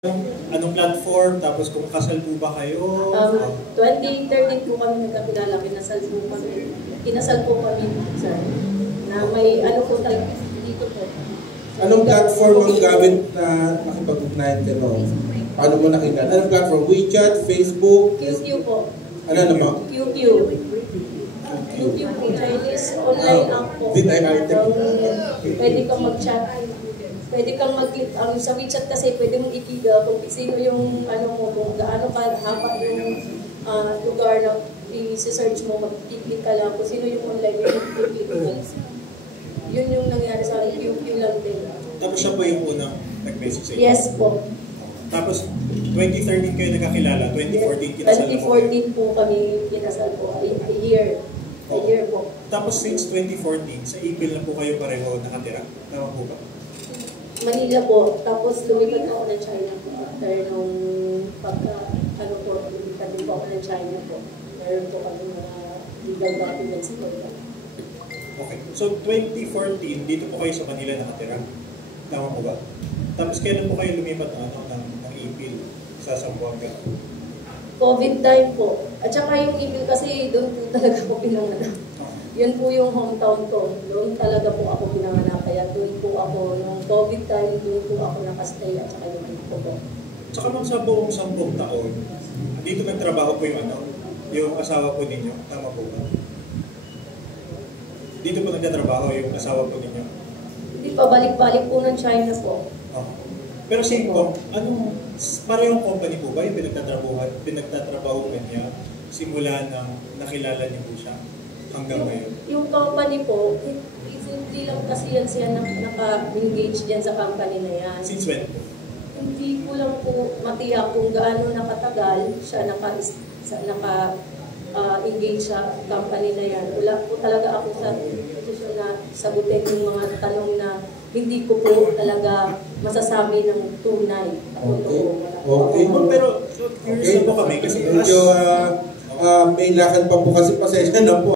Anong platform? Tapos kung kasal po ba kayo? 2013 po kami nagkakilala, kinasal po kami, sir. Na may ano po tayo dito po. Anong platform ang gamit na nakipag-ugnayan ka no? Paano mo nakita? Anong platform? WeChat, Facebook? QQ po. Ano naman? QQ. QQ po, Chinese online app po. Pwede kang mag-chat. Pwede kang mag-click. Sa WeChat kasi pwede mong ikiga kung sino yung ano mo, kung gaano ka haba yung lugar na i-search mo, mag-click ka lang kung sino yung online yung mag-click ka lang. Yun yung nangyari sa akin, QQ lang din. Tapos siya po yung unang nag-message sa inyo? Yes po. Tapos 2013 kayo nakakilala, 2014 kinasal na po 2014 po kami kinasal po, a year. A year po. Tapos since 2014, sa April na po kayo pareho nakatira. Tama po ba? Manila po, tapos lumipat ako ng China po. After nung ano po, lumipat din po ako ng China po. Meron po kami mga legal documents po. Okay. So 2014, dito po kayo sa Manila nakatira. Tama po ba? Tapos kailan po kayo lumipat ng April sa Zamboanga? COVID time po. At saka yung April kasi doon po talaga ako pinanganak. Yun po yung hometown ko. Doon talaga po ako pinanganak. Kaya doon po ako, nung COVID time, doon po ako nakastay at saka yung po po. Tsaka nung sa buong 10 taon, dito nagtrabaho po yung asawa po ninyo. Tama po ba? Dito po nagtatrabaho yung asawa po ninyo? Hindi pa, balik-balik po ng China po. Pero same po, parehong company po ba yung pinagtatrabahuan niya simula nang nakilala niyo po siya hanggang ngayon? Yung company po, hindi lang kasi yan siya naka-engage dyan sa company na yan. Since when po? Hindi ko lang po matiyak kung gaano nakatagal siya naka-engage sa company na yan. Wala po talaga ako sa posisyon na sagutin yung mga tanong na hindi ko po talaga masasabi ng tunay. Okay. Pero curious po kami kasi medyo may lakad pa po kasi pasensya na po.